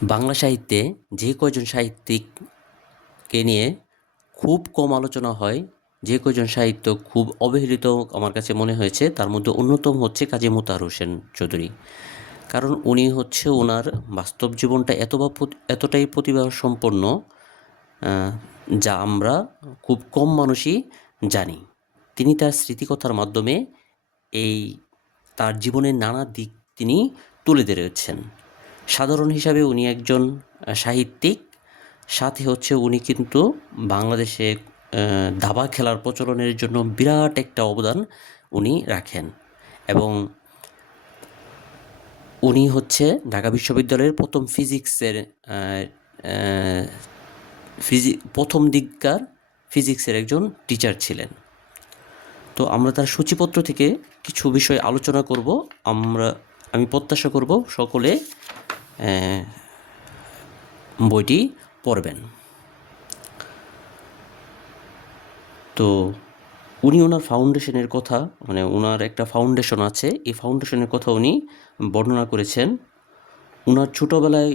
বাংলা সাহিত্যে যে কয়জন সাহিত্যিককে নিয়ে খুব কম আলোচনা হয়, যে কয়জন সাহিত্য খুব অবহেলিত আমার কাছে মনে হয়েছে, তার মধ্যে অন্যতম হচ্ছে কাজী মোতাহার হোসেন চৌধুরী। কারণ উনি হচ্ছে ওনার বাস্তব জীবনটা এতটাই প্রতিভা সম্পন্ন, যা আমরা খুব কম মানুষই জানি। তিনি তার স্মৃতিকথার মাধ্যমে এই তার জীবনের নানা দিক তিনি তুলে ধরেছেন। সাধারণ হিসাবে উনি একজন সাহিত্যিক, সাথে হচ্ছে উনি কিন্তু বাংলাদেশে দাবা খেলার প্রচলনের জন্য বিরাট একটা অবদান উনি রাখেন। এবং উনি হচ্ছে ঢাকা বিশ্ববিদ্যালয়ের প্রথম ফিজিক্সের প্রথম দিককার ফিজিক্সের একজন টিচার ছিলেন। তো আমরা তার সূচিপত্র থেকে কিছু বিষয় আলোচনা করব। আমি প্রত্যাশা করব সকলে বইটি পড়বেন। তো উনি ওনার ফাউন্ডেশনের কথা, মানে ওনার একটা ফাউন্ডেশন আছে, এই ফাউন্ডেশনের কথা উনি বর্ণনা করেছেন। ওনার ছোটোবেলায়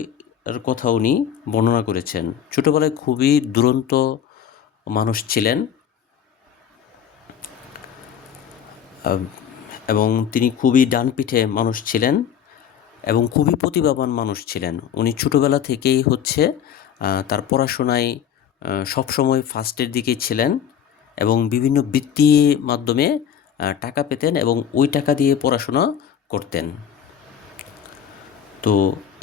কথা উনি বর্ণনা করেছেন। ছোটোবেলায় খুবই দুরন্ত মানুষ ছিলেন এবং তিনি খুবই ডানপিঠে মানুষ ছিলেন এবং খুবই প্রতিভাবান মানুষ ছিলেন। উনি ছোটোবেলা থেকেই হচ্ছে তার পড়াশোনায় সবসময় ফার্স্টের দিকেই ছিলেন এবং বিভিন্ন বৃত্তির মাধ্যমে টাকা পেতেন এবং ওই টাকা দিয়ে পড়াশোনা করতেন। তো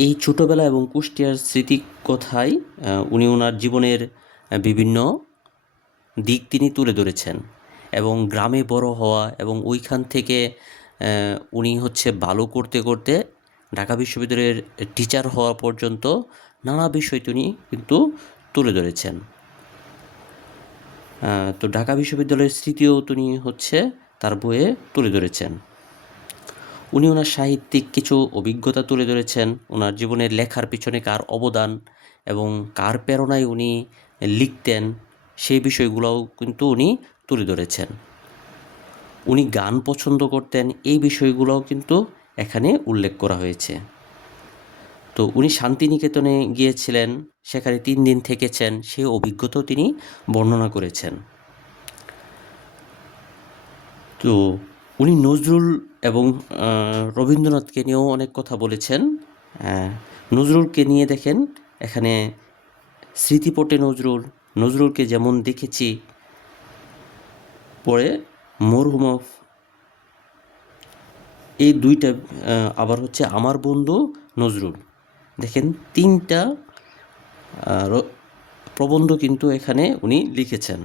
এই ছোটোবেলা এবং কুষ্টিয়ার স্মৃতিকথায় উনি ওনার জীবনের বিভিন্ন দিক তিনি তুলে ধরেছেন এবং গ্রামে বড় হওয়া এবং ওইখান থেকে উনি হচ্ছে ভালো করতে করতে ঢাকা বিশ্ববিদ্যালয়ের টিচার হওয়া পর্যন্ত নানা বিষয় তিনি কিন্তু তুলে ধরেছেন। তো ঢাকা বিশ্ববিদ্যালয়ের স্মৃতিও তিনি হচ্ছে তার বইয়ে তুলে ধরেছেন। উনি ওনার সাহিত্যিক কিছু অভিজ্ঞতা তুলে ধরেছেন, ওনার জীবনের লেখার পিছনে কার অবদান এবং কার প্রেরণায় উনি লিখতেন, সেই বিষয়গুলোও কিন্তু উনি তুলে ধরেছেন। উনি গান পছন্দ করতেন, এই বিষয়গুলোও কিন্তু এখানে উল্লেখ করা হয়েছে। তো উনি শান্তিনিকেতনে গিয়েছিলেন, সেখানে 3 দিন থেকেছেন, সেই অভিজ্ঞতাও তিনি বর্ণনা করেছেন। তো উনি নজরুল এবং রবীন্দ্রনাথকে নিয়েও অনেক কথা বলেছেন। নজরুলকে নিয়ে দেখেন, এখানে স্মৃতিপটে নজরুলকে যেমন দেখেছি, পরে মরহুম এই দুইটা, আবার হচ্ছে আমার বন্ধু নজরুল, দেখেন 3টা প্রবন্ধ কিন্তু এখানে উনি লিখেছেন।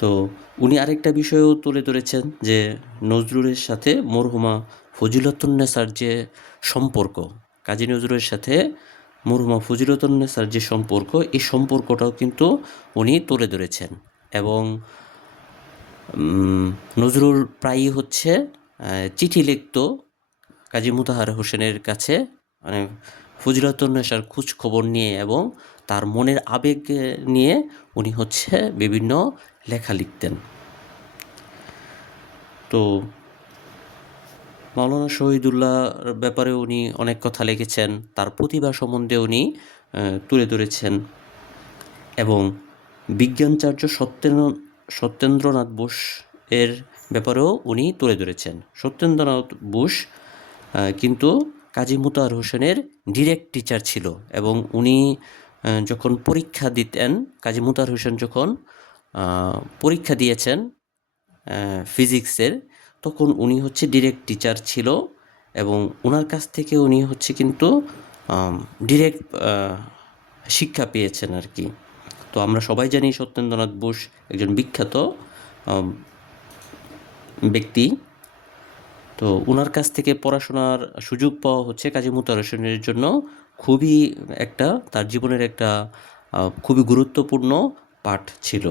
তো উনি আরেকটা বিষয়ও তুলে ধরেছেন যে নজরুলের সাথে মরহুমা ফজিলাতুন্নেসার যে সম্পর্ক, কাজী নজরুলের সাথে মরহুমা ফজিলাতুন্নেসার যে সম্পর্ক, এই সম্পর্কটাও কিন্তু উনি তুলে ধরেছেন। এবং নজরুল প্রায়ই হচ্ছে চিঠি লিখত কাজী মোতাহার হোসেনের কাছে, মানে ফজিলাতুন্নেসার খোঁজ খবর নিয়ে এবং তার মনের আবেগ নিয়ে উনি হচ্ছে বিভিন্ন লেখা লিখতেন। তো মাওলানা শহীদুল্লাহর ব্যাপারে উনি অনেক কথা লিখেছেন, তার প্রতিভা সম্বন্ধে উনি তুলে ধরেছেন এবং বিজ্ঞানচার্য সত্যেন্দ্রনাথ বোস এর ব্যাপারেও উনি তুলে ধরেছেন। সত্যেন্দ্রনাথ বোস কিন্তু কাজী মোতাহার হোসেনের ডিরেক্ট টিচার ছিল এবং উনি যখন পরীক্ষা দিতেন, কাজী মোতাহার হোসেন যখন পরীক্ষা দিয়েছেন ফিজিক্সের, তখন উনি হচ্ছে ডিরেক্ট টিচার ছিল এবং ওনার কাছ থেকে উনি হচ্ছে কিন্তু ডিরেক্ট শিক্ষা পেয়েছেন আর কি। তো আমরা সবাই জানি সত্যেন্দ্রনাথ বোস একজন বিখ্যাত ব্যক্তি। তো ওনার কাছ থেকে পড়াশোনার সুযোগ পাওয়া হচ্ছে কাজী মোতাহার হোসেনের জন্য খুবই একটা, তার জীবনের একটা খুবই গুরুত্বপূর্ণ পাঠ ছিল।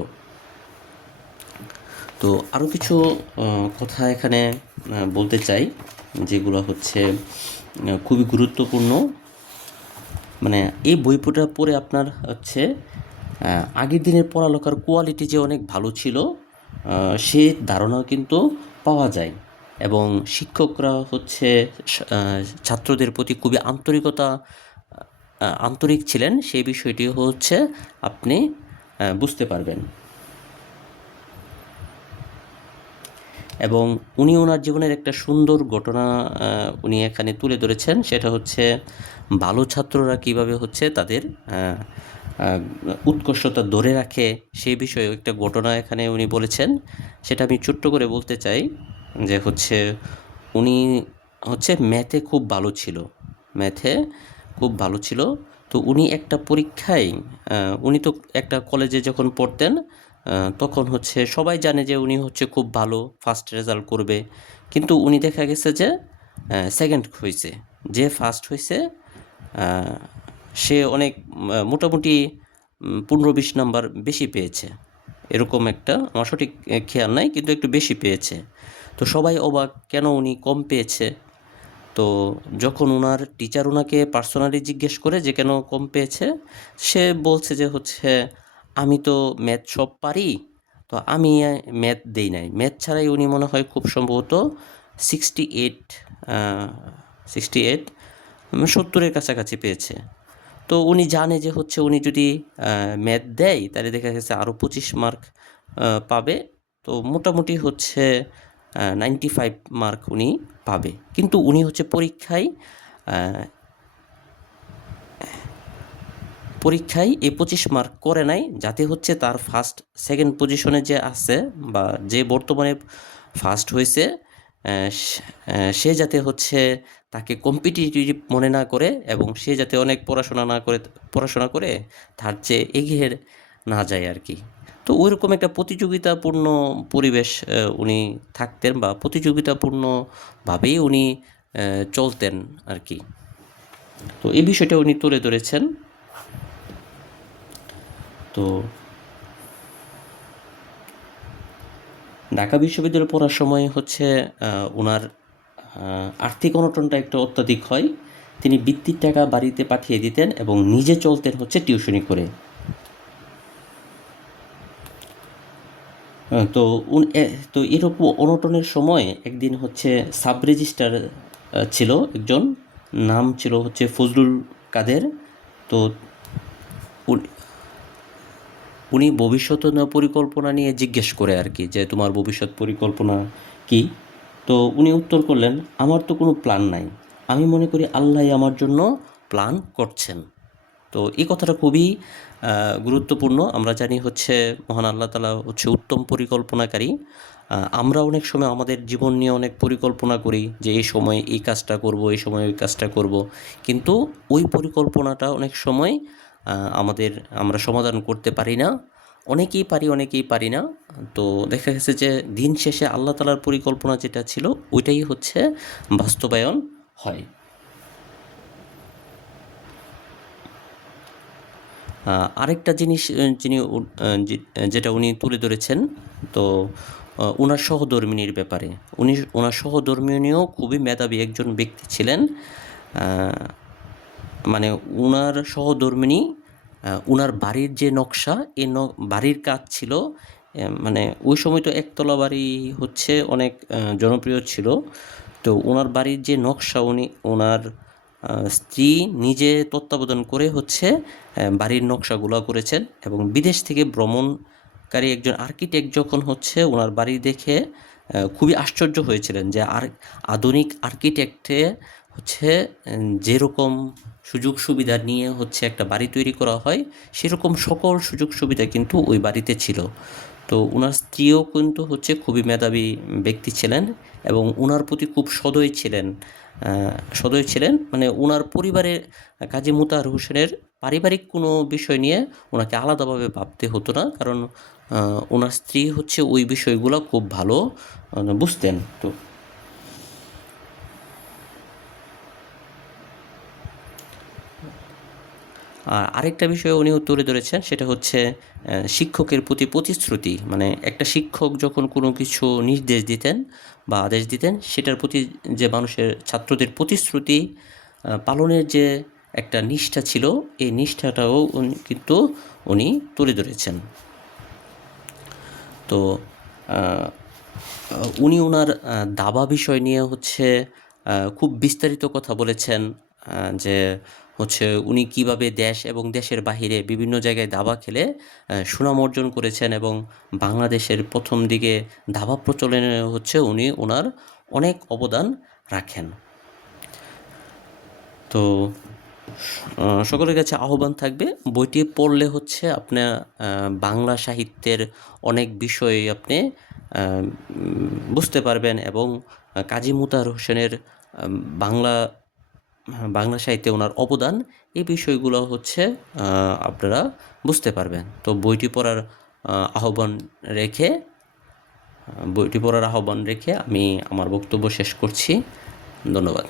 তো আরও কিছু কথা এখানে বলতে চাই, যেগুলো হচ্ছে খুবই গুরুত্বপূর্ণ। মানে এই বইটা পড়ে আপনার হচ্ছে আগের দিনের পড়ালেখার কোয়ালিটি যে অনেক ভালো ছিল, সে ধারণা কিন্তু পাওয়া যায় এবং শিক্ষকরা হচ্ছে ছাত্রদের প্রতি খুবই আন্তরিক ছিলেন, সেই বিষয়টি হচ্ছে আপনি বুঝতে পারবেন। এবং উনি ওনার জীবনের একটা সুন্দর ঘটনা উনি এখানে তুলে ধরেছেন, সেটা হচ্ছে ভালো ছাত্ররা কিভাবে হচ্ছে তাদের উৎকর্ষতা ধরে রাখে সেই বিষয়ে একটা ঘটনা এখানে উনি বলেছেন। সেটা আমি ছোট্ট করে বলতে চাই যে হচ্ছে উনি হচ্ছে ম্যাথে খুব ভালো ছিল। তো উনি একটা পরীক্ষায় উনি তো একটা কলেজে যখন পড়তেন তখন হচ্ছে সবাই জানে যে উনি হচ্ছে খুব ভালো ফার্স্ট রেজাল্ট করবে, কিন্তু উনি দেখা গেছে যে সেকেন্ড হয়েছে। যে ফার্স্ট হয়েছে সে অনেক মোটামুটি 15-20 নাম্বার বেশি পেয়েছে, এরকম একটা আমার সঠিক খেয়াল নাই, কিন্তু একটু বেশি পেয়েছে। তো সবাই অবাক কেন উনি কম পেয়েছে। তো যখন ওনার টিচার ওনাকে পার্সোনালি জিজ্ঞেস করে যে কেন কম পেয়েছে, সে বলছে যে হচ্ছে আমি তো ম্যাথ সব পারি, তো আমি ম্যাথ দেই নাই। ম্যাথ ছাড়াই উনি মনে হয় খুব সম্ভবত 68 68 70-এর কাছাকাছি পেয়েছে। তো উনি জানে যে হচ্ছে উনি যদি ম্যাথ দেয় তাহলে দেখা গেছে আরও 25 মার্ক পাবে। তো মোটামুটি হচ্ছে 95 মার্ক উনি পাবে, কিন্তু উনি হচ্ছে পরীক্ষায় এই 25 মার্ক করে নাই, যাতে হচ্ছে তার ফার্স্ট সেকেন্ড পজিশনে যে আছে বা যে বর্তমানে ফার্স্ট হয়েছে সে যাতে হচ্ছে তাকে কম্পিটিটিভ মনে না করে এবং সে যাতে অনেক পড়াশোনা করে তার চেয়ে এগিয়ে না যায় আর কি। তো ওইরকম একটা প্রতিযোগিতাপূর্ণ পরিবেশ উনি থাকতেন বা প্রতিযোগিতাপূর্ণভাবেই উনি চলতেন আর কি। তো এই বিষয়টা উনি তুলে ধরেছেন। তো ঢাকা বিশ্ববিদ্যালয়ে পড়ার সময় হচ্ছে ওনার আর্থিক অনটনটা একটু অত্যাধিক হয়। তিনি বৃত্তির টাকা বাড়িতে পাঠিয়ে দিতেন এবং নিজে চলতেন হচ্ছে টিউশনি করে। তো এরকম অনটনের সময় একদিন হচ্ছে সাব রেজিস্ট্রার ছিল একজন, নাম ছিল হচ্ছে ফজলুল কাদের। তো উনি ভবিষ্যৎ পরিকল্পনা নিয়ে জিজ্ঞেস করে আর কি, যে তোমার ভবিষ্যৎ পরিকল্পনা কি। তো উনি উত্তর করলেন, আমার তো কোনো প্ল্যান নাই, আমি মনে করি আল্লাহ আমার জন্য প্ল্যান করছেন। তো এই কথাটা খুবই গুরুত্বপূর্ণ। আমরা জানি হচ্ছে মহান আল্লাহ তাআলা হচ্ছে উত্তম পরিকল্পনাকারী। আমরা অনেক সময় আমাদের জীবন নিয়ে অনেক পরিকল্পনা করি যে এই সময় এই কাজটা করব, এই সময় ওই কাজটা করব, কিন্তু ওই পরিকল্পনাটা অনেক সময় আমরা সমাধান করতে পারি না। অনেকেই পারি, অনেকেই পারি না। তো দেখা গেছে যে দিন শেষে আল্লাহ তাআলার পরিকল্পনা যেটা ছিল ওইটাই হচ্ছে বাস্তবায়ন হয়। আরেকটা জিনিস যেটা উনি তুলে ধরেছেন, তো ওনার সহধর্মিণীর ব্যাপারে। ওনার সহধর্মিণীও খুবই মেধাবী একজন ব্যক্তি ছিলেন। মানে ওনার সহধর্মিণী ওনার বাড়ির যে নকশা, বাড়ির কাজ ছিল, মানে ওই সময় তো একতলা বাড়ি হচ্ছে অনেক জনপ্রিয় ছিল। তো ওনার বাড়ির যে নকশা ওনার স্ত্রী নিজে তত্ত্বাবধান করে হচ্ছে বাড়ির নকশাগুলো করেছেন, এবং বিদেশ থেকে ভ্রমণকারী একজন আর্কিটেক্ট যখন হচ্ছে ওনার বাড়ি দেখে খুবই আশ্চর্য হয়েছিলেন যে আধুনিক আর্কিটেক্টে হচ্ছে যেরকম সুযোগ সুবিধা নিয়ে হচ্ছে একটা বাড়ি তৈরি করা হয় সেরকম সকল সুযোগ সুবিধা কিন্তু ওই বাড়িতে ছিল। তো ওনার স্ত্রীও কিন্তু হচ্ছে খুবই মেধাবী ব্যক্তি ছিলেন এবং ওনার প্রতি খুব সদয় ছিলেন। মানে ওনার পরিবারের কাজী মোতাহার হোসেনের পারিবারিক কোনো বিষয় নিয়ে ওনাকে আলাদাভাবে ভাবতে হতো না, কারণ ওনার স্ত্রী হচ্ছে ওই বিষয়গুলো খুব ভালো বুঝতেন। তো আর আরেকটা বিষয় উনিও তুলে ধরেছেন, সেটা হচ্ছে শিক্ষকের প্রতি প্রতিশ্রুতি। মানে একটা শিক্ষক যখন কোনো কিছু নির্দেশ দিতেন বা আদেশ দিতেন, সেটার প্রতি যে ছাত্রদের প্রতিশ্রুতি পালনের যে একটা নিষ্ঠা ছিল, এই নিষ্ঠাটাও কিন্তু উনি তুলে ধরেছেন। তো উনি ওনার দাবা বিষয় নিয়ে হচ্ছে খুব বিস্তারিত কথা বলেছেন, যে হচ্ছে উনি কিভাবে দেশ এবং দেশের বাহিরে বিভিন্ন জায়গায় দাবা খেলে সুনাম অর্জন করেছেন, এবং বাংলাদেশের প্রথম দিকে দাবা প্রচলনে হচ্ছে উনি ওনার অনেক অবদান রাখেন। তো সকলের কাছে আহ্বান থাকবে, বইটি পড়লে হচ্ছে আপনার বাংলা সাহিত্যের অনেক বিষয় আপনি বুঝতে পারবেন, এবং কাজী মোতাহার হোসেনের বাংলা বাংলা সাহিত্যে ওনার অবদান, এই বিষয়গুলো হচ্ছে আপনারা বুঝতে পারবেন। তো বইটি পড়ার আহ্বান রেখে আমি আমার বক্তব্য শেষ করছি। ধন্যবাদ।